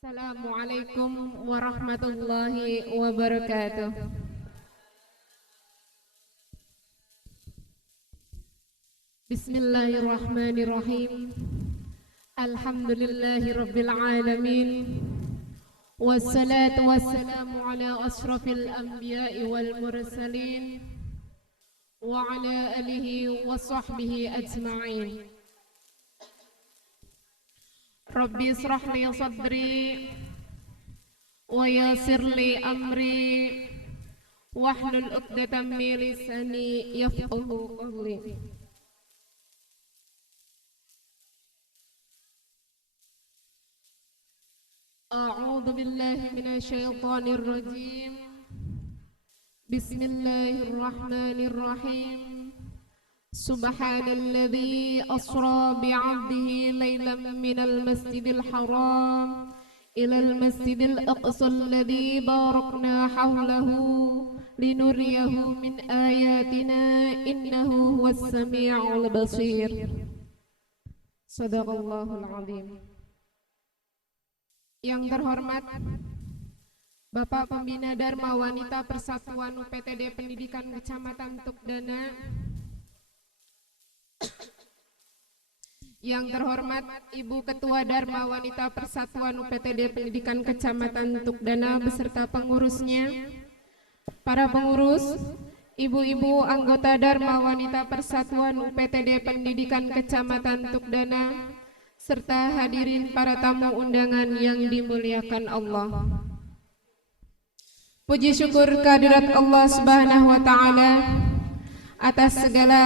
Assalamualaikum warahmatullahi wabarakatuh. Bismillahirrahmanirrahim. Alhamdulillahi rabbil alamin. Wassalatu wassalamu ala asrafil anbiya'i wal mursalin wa ala alihi wa sahbihi ajma'in. Rabbi israh li sadri wa yassir li amri wahlul 'uqdatam min lisani yafqahu qawli. A'udzu billahi minasy syaithanir rajim. Bismillahirrahmanirrahim. Subhanalladzi asra bi'abdihi laylan minal masjidil haram ilal masjidil aqsa alladzi barakna hawlahu linuriyahu min ayatina innahu huwas sami'ul basir. Shadaqallahul azim. Yang terhormat Bapak Pembina Dharma Wanita Persatuan UPTD Pendidikan Kecamatan Tukdana, yang terhormat Ibu Ketua Dharma Wanita Persatuan UPTD Pendidikan Kecamatan Tukdana beserta pengurusnya, para pengurus, ibu-ibu anggota Dharma Wanita Persatuan UPTD Pendidikan Kecamatan Tukdana, serta hadirin para tamu undangan yang dimuliakan Allah. Puji syukur kehadirat Allah Subhanahu wa taala atas segala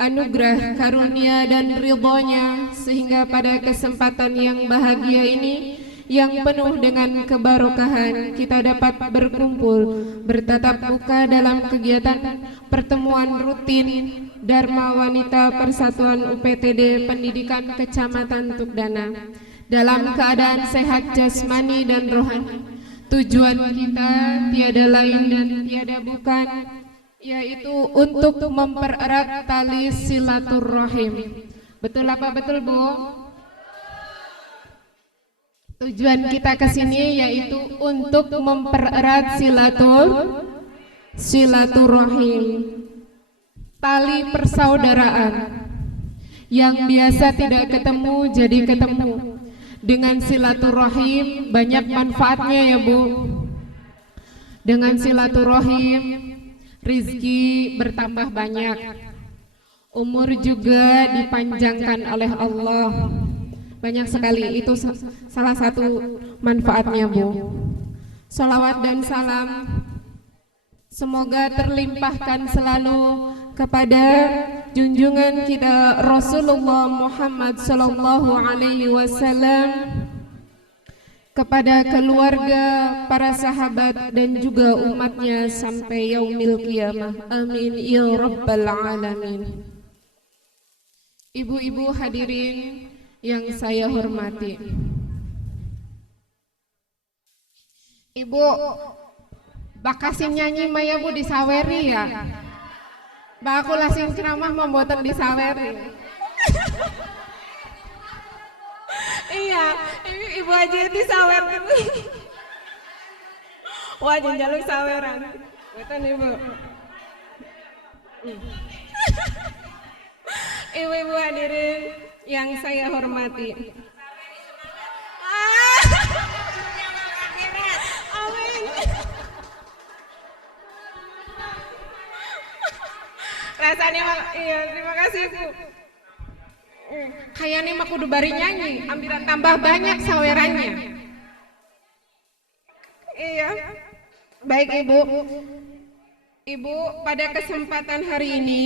anugerah, karunia dan ridhonya, sehingga pada kesempatan yang bahagia ini yang penuh dengan kebarokahan kita dapat berkumpul bertatap muka dalam kegiatan pertemuan rutin Dharma Wanita Persatuan UPTD Pendidikan Kecamatan Tukdana dalam keadaan sehat jasmani dan rohani. Tujuan kita tiada lain dan tiada bukan, yaitu untuk mempererat tali silaturahim. Betul apa betul, Bu? Tujuan kita ke sini yaitu untuk mempererat silaturahim, tali persaudaraan yang biasa tidak ketemu jadi ketemu. Dengan silaturahim banyak manfaatnya ya, Bu. Dengan silaturahim rizki bertambah banyak, umur juga dipanjangkan oleh Allah. Banyak sekali, itu salah satu manfaatnya, Bu. Salawat dan salam semoga terlimpahkan selalu kepada junjungan kita Rasulullah Muhammad sallallahu alaihi wasallam, kepada keluarga, para sahabat dan juga umatnya sampai yaumil qiyamah. Amin ya rabbal alamin. Ibu-ibu hadirin yang saya hormati, Ibu bakasin nyanyi maya Bu disaweri ya. Mbak aku langsung ceramah membuatan disaweri. Iya, ibu aja disawer gitu. Wah, jaluk saweran. Betul Ibu. Ibu-ibu hadirin yang saya hormati. Amin. Rasanya iya, terima kasih Bu. Kayaknya mah kudu bari nyanyi, ambilan tambah banyak sawerannya. Iya. Baik Ibu. Ibu, pada kesempatan hari ini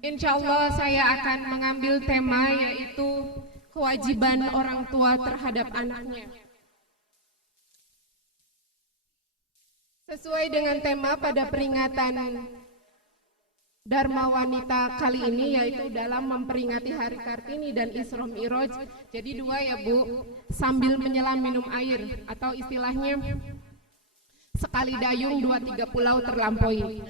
insya Allah saya akan mengambil tema yaitu kewajiban orang tua terhadap anaknya. Sesuai dengan tema pada peringatan Dharma Wanita kali ini, yaitu dalam memperingati Hari Kartini dan Isra Mi'raj. Jadi dua ya Bu, sambil menyelam minum air, atau istilahnya sekali dayung 2-3 pulau terlampaui.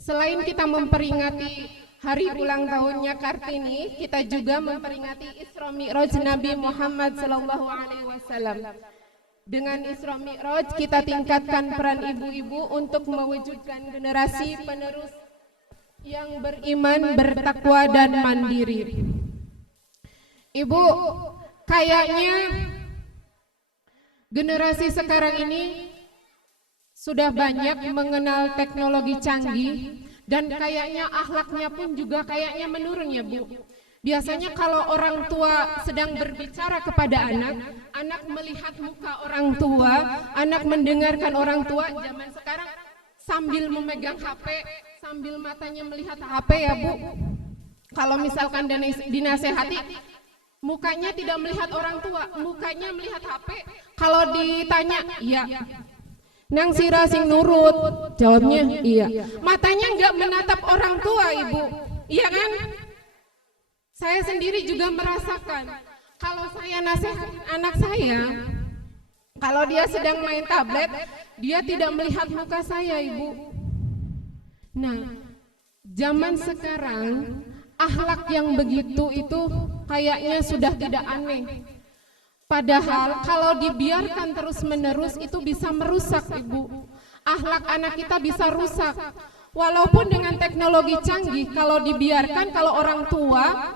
Selain kita memperingati hari ulang tahunnya Kartini, kita juga memperingati Isra Mi'raj Nabi Muhammad SAW. Dengan Isra Mi'raj kita tingkatkan peran ibu-ibu untuk mewujudkan generasi penerus yang beriman, bertakwa dan mandiri. Ibu, kayaknya generasi sekarang ini sudah banyak mengenal teknologi canggih dan kayaknya akhlaknya pun juga kayaknya menurun ya Bu. Biasanya kalau orang tua sedang berbicara kepada anak, anak melihat muka orang tua, anak mendengarkan orang tua. Zaman sekarang sambil memegang HP, sambil matanya melihat HP ya Bu. Kalau misalkan dinasehati, mukanya tidak melihat orang tua, mukanya melihat HP. Kalau ditanya, iya. Nang sira sing nurut, jawabnya iya. Matanya enggak menatap orang tua Ibu, iya kan? Saya sendiri juga merasakan, kalau saya nasihatin anak saya, kalau dia sedang main tablet, dia tidak melihat muka saya Ibu. Nah, zaman sekarang akhlak yang begitu itu kayaknya sudah tidak aneh. Padahal kalau dibiarkan terus-menerus itu bisa merusak Ibu. Akhlak anak kita bisa rusak. Walaupun dengan teknologi canggih, kalau dibiarkan, kalau orang tua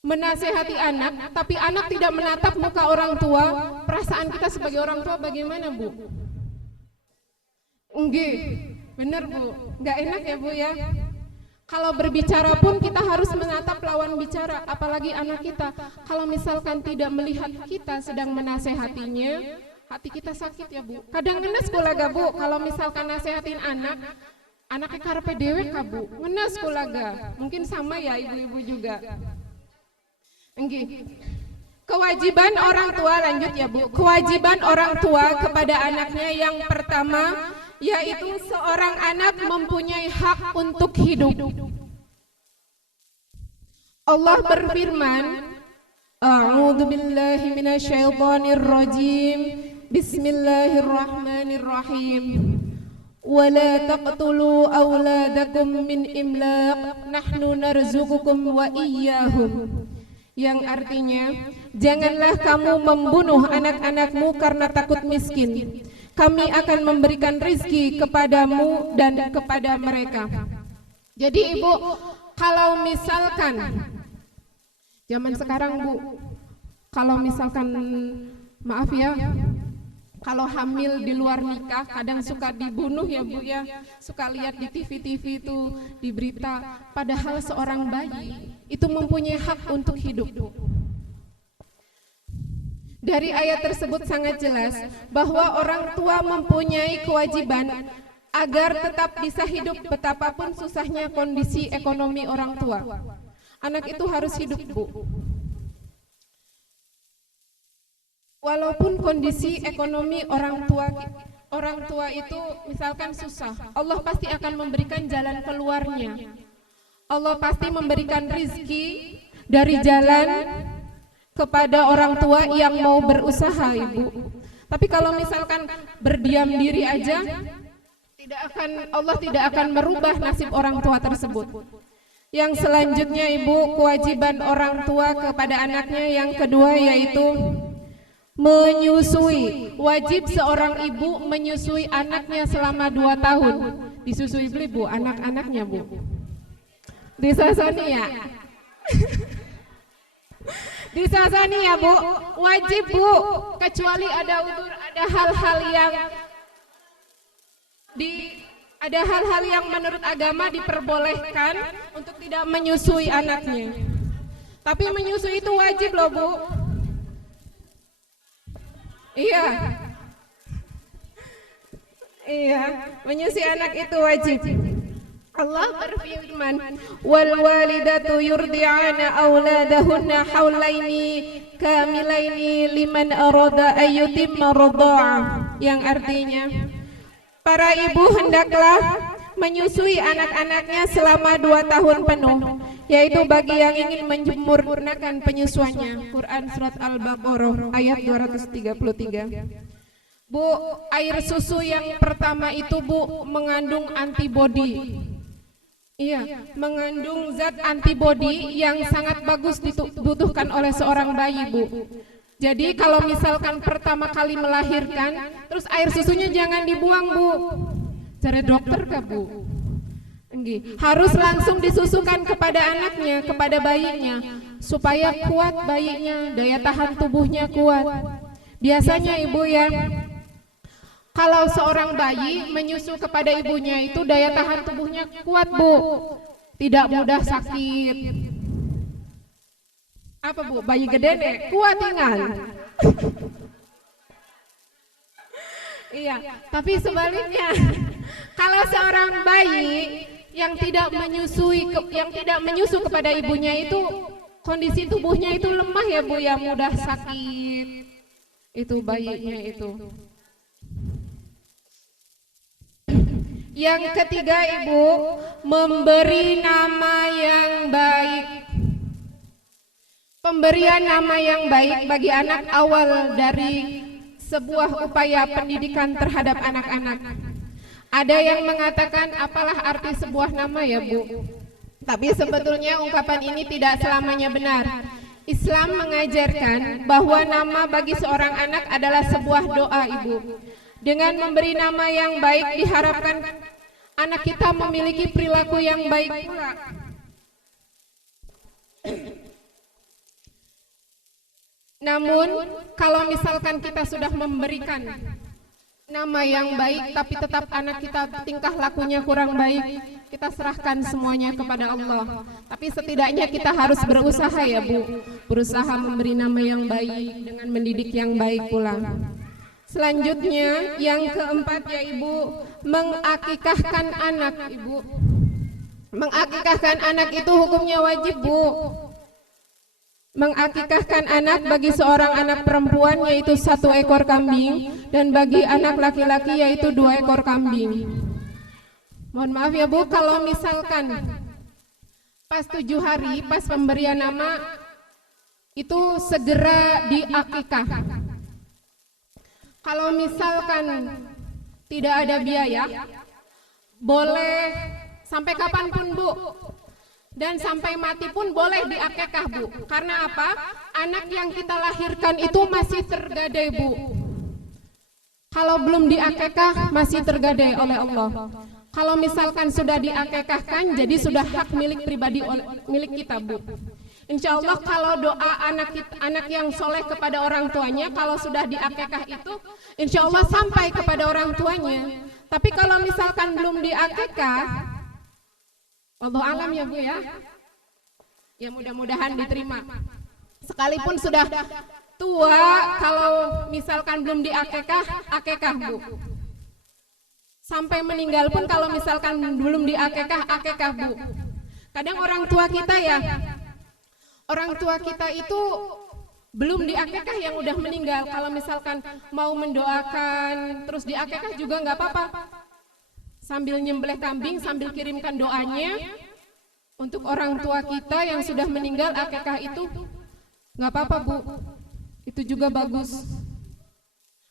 menasehati anak, tapi anak tidak menatap muka orang tua, perasaan kita sebagai orang tua bagaimana Bu? Enggak, bener Bu, nggak enak ya Bu ya. Kalau berbicara pun kita harus menatap lawan bicara, apalagi anak kita. Kalau misalkan tidak melihat kita sedang menasehatinya, hati kita sakit ya Bu. Kadang ngenes kulaga Bu, kalau misalkan nasehatin anak, anaknya karepe dewek ka Bu, ngenes kulaga. Mungkin sama ya ibu-ibu juga. Enggih. Kewajiban orang tua, lanjut ya Bu. Kewajiban orang tua kepada anaknya yang pertama, yaitu seorang anak mempunyai hak untuk hidup. Allah berfirman, A'udzu billahi minasyaitonir rajim. Bismillahirrahmanirrahim. Wa la taqtulu auladakum min imlaq, nahnu narzuqukum wa iyyahum. Yang artinya, janganlah kamu membunuh anak-anakmu karena takut miskin. Kami akan memberikan rizki kepadamu dan kepada mereka. Jadi Ibu, kalau misalkan zaman sekarang Bu, kalau misalkan maaf ya, kalau hamil di luar nikah kadang suka dibunuh ya Bu ya. Suka lihat di TV-TV itu, di berita. Padahal seorang bayi itu mempunyai hak untuk hidup. Dari ayat tersebut sangat jelas bahwa orang tua mempunyai kewajiban agar tetap bisa hidup betapapun susahnya kondisi ekonomi orang tua. Anak itu harus hidup Bu. Walaupun kondisi ekonomi orang tua itu misalkan susah, Allah pasti akan memberikan jalan keluarnya. Allah pasti memberikan rizki dari jalan kepada orang tua yang mau berusaha Ibu. Tapi kalau misalkan berdiam diri aja, Allah tidak akan merubah nasib orang tua tersebut. Yang selanjutnya Ibu, kewajiban orang tua kepada anaknya yang kedua yaitu menyusui. Wajib seorang ibu menyusui anaknya selama 2 tahun. Disusui beli Bu, anak-anaknya Bu. Disasani ya. Disasani ya Bu, wajib Bu, kecuali ada udzur, ada hal-hal yang menurut agama diperbolehkan untuk tidak menyusui anaknya. Tapi menyusui itu wajib loh Bu. Iya. Iya, menyusui anak itu wajib. Allah berfirman, wal walidatu yurdi'ana auladahunna haulaini kamilaini liman arada ayyutimma radha'ah. Yang artinya, para ibu hendaklah menyusui anak-anaknya selama 2 tahun penuh, yaitu bagi yang ingin menyempurnakan penyusuannya. Quran surat Al-Baqarah ayat 233. Bu, air susu yang pertama itu Bu mengandung antibodi. Iya, mengandung zat antibodi yang sangat bagus dibutuhkan oleh seorang bayi, Bu. Jadi kalau misalkan pertama kali melahirkan, terus air susunya jangan dibuang, Bu. Cari dokter kah, Bu? Enggak. Harus langsung disusukan kepada anaknya, kepada bayinya, supaya kuat bayinya, daya tahan tubuhnya kuat. Biasanya Ibu ya, kalau seorang bayi menyusu kepada ibunya itu daya tahan tubuhnya kuat, Bu. Tidak mudah sakit. Apa, Bu? Bayi gede deh, kuat ingat. Iya, tapi sebaliknya, kalau seorang bayi yang tidak menyusu kepada ibunya itu kondisi tubuhnya itu lemah ya, Bu, ya, mudah sakit. Itu bayinya itu. Yang ketiga, Ibu, memberi nama yang baik. Pemberian nama yang baik bagi anak awal dari sebuah upaya pendidikan terhadap anak-anak. Ada yang mengatakan apalah arti sebuah nama ya, Bu? Tapi sebetulnya ungkapan ini tidak selamanya benar. Islam mengajarkan bahwa nama bagi seorang anak adalah sebuah doa, Ibu. Dengan memberi nama yang baik diharapkan anak kita memiliki perilaku yang baik pula. Namun kalau misalkan kita sudah memberikan nama yang baik tapi tetap anak kita tingkah lakunya kurang baik, kita serahkan semuanya kepada Allah. Tapi setidaknya kita harus berusaha ya, Bu, berusaha memberi nama yang baik dengan mendidik yang baik pula. Selanjutnya yang keempat ya, Ibu, mengakikahkan anak, Ibu. Mengakikahkan anak itu hukumnya wajib, Bu. Mengakikahkan anak bagi seorang anak perempuan yaitu 1 ekor kambing, dan bagi anak laki-laki yaitu 2 ekor kambing. Mohon maaf ya, Bu, kalau misalkan pas 7 hari pas pemberian nama itu segera diakikah. Kalau misalkan tidak ada biaya, boleh sampai kapanpun, Bu. Dan sampai mati pun boleh diakekah, Bu. Karena apa? Anak yang kita lahirkan itu masih tergadai, Bu. Kalau belum diakekah masih tergadai oleh Allah. Kalau misalkan sudah diakekahkan, jadi sudah hak milik pribadi milik kita, Bu. Insya Allah kalau doa anak yang soleh kepada orang tuanya, kalau sudah diakekah itu, insya Allah sampai kepada orang tuanya. Tapi kalau misalkan belum diakekah, wallahu alam ya, Bu ya. Ya mudah-mudahan diterima. Sekalipun sudah tua, kalau misalkan belum diakekah, akekah, Bu. Sampai meninggal pun kalau misalkan belum diakekah, akekah, Bu. Kadang orang tua kita ya, orang tua kita itu belum diakekah yang udah meninggal. Kalau misalkan mau mendoakan terus diakekah juga nggak apa-apa. Sambil nyembelih kambing, sambil kirimkan doanya untuk orang tua kita yang sudah meninggal, akekah itu nggak apa-apa, Bu. Itu juga bagus.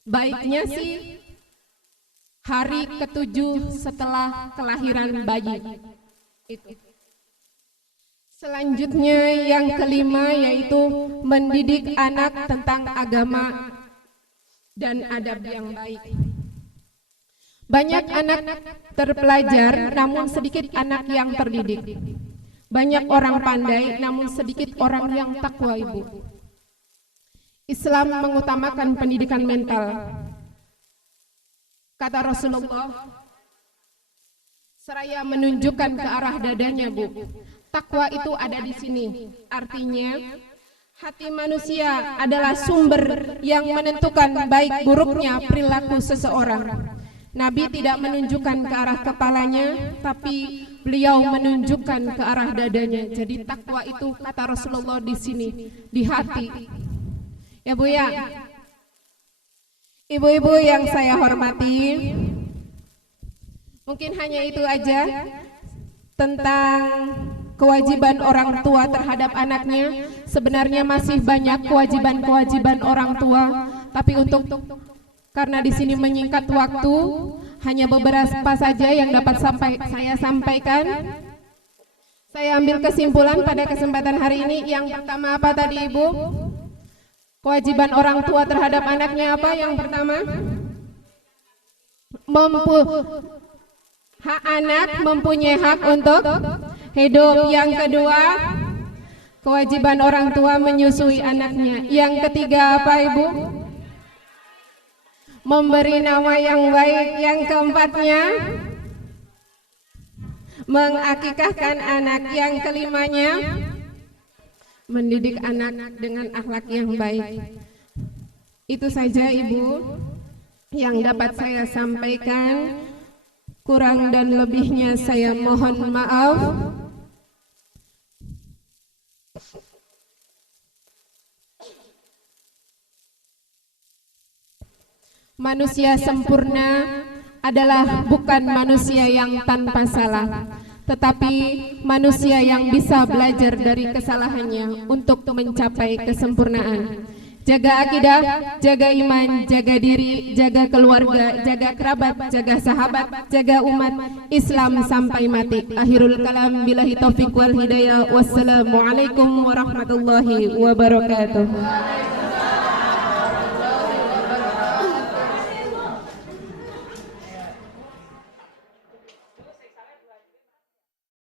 Baiknya sih hari ke-7 setelah kelahiran bayi. Itu. Selanjutnya yang kelima yaitu mendidik anak tentang agama dan adab yang baik. Banyak anak terpelajar namun sedikit anak yang terdidik. Banyak orang pandai namun sedikit orang yang takwa, Ibu. Islam mengutamakan pendidikan mental. Kata Rasulullah, seraya menunjukkan ke arah dadanya, Bu. Takwa itu ada di sini. Artinya, hati manusia adalah sumber yang menentukan baik buruknya perilaku seseorang. Nabi tidak menunjukkan ke arah kepalanya, tapi beliau menunjukkan ke arah dadanya. Jadi takwa itu kata Rasulullah di sini, di hati. Ya, Bu ya. Ibu-ibu yang saya hormati, mungkin hanya itu aja tentang kewajiban orang tua terhadap anaknya. Sebenarnya masih banyak kewajiban-kewajiban orang tua, tapi karena di sini menyingkat waktu, hanya beberapa saja yang dapat saya sampaikan. Saya ambil kesimpulan pada kesempatan hari ini. Yang pertama apa tadi Ibu? Kewajiban orang tua terhadap anaknya apa? Yang pertama, hak anak mempunyai hak untuk hidup. Yang kedua, kewajiban orang tua menyusui anaknya. Yang ketiga apa Ibu? Memberi nama yang baik. Yang keempatnya, mengakikahkan anak. Yang kelimanya, mendidik anak dengan akhlak yang baik. Itu saja Ibu yang dapat saya sampaikan. Kurang dan lebihnya saya mohon maaf. Manusia sempurna adalah bukan manusia yang tanpa salah, tetapi manusia yang bisa belajar dari kesalahannya untuk mencapai kesempurnaan. Jaga akidah, jaga iman, jaga diri, jaga keluarga, jaga kerabat, jaga sahabat, jaga umat Islam sampai mati. Akhirul kalam, billahi taufiq wal hidayah. Wassalamualaikum warahmatullahi wabarakatuh.